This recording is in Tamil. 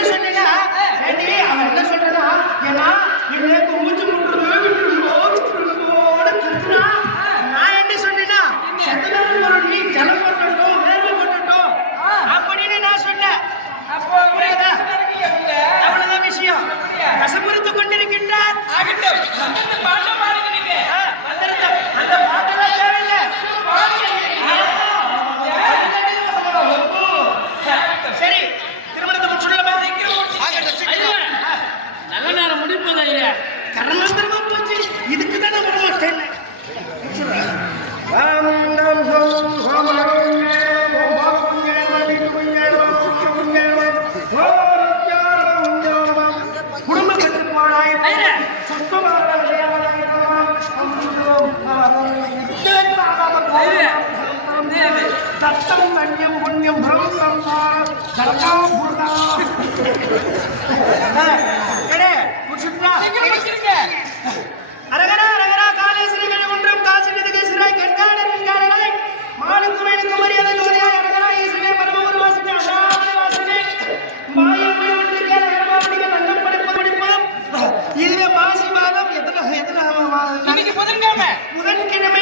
என்ன சொன்னேன்னா ஏண்டி அவன் என்ன சொல்றனா? ஏன்னா எனக்கு மூச்சு முட்டுறது விட்டுருங்கோ விட்டுருங்கோன்னு கத்துனா நான் என்ன சொன்னேன்னா சத்தனாரும் மறுபடி ஜலம் கொட்டட்டும் வேர்வை கொட்டட்டும் அப்படின்னு நான் சொன்னேன். அப்போ புரியுதா? புரியுதா அவ்வளவுதான் விஷயம். கசப்புறுத்து ஐயா போச்சு இதுக்கு தான் நான் வரமாட்டேன் குடும்ப கட்டுப்பாடாய் ஐயா. சத்தம் கண்ணியம் புண்ணியம் பிரம்மம் சர்க்கம் இன்னைக்கு புதன்கிழமை. புதன்கிழமை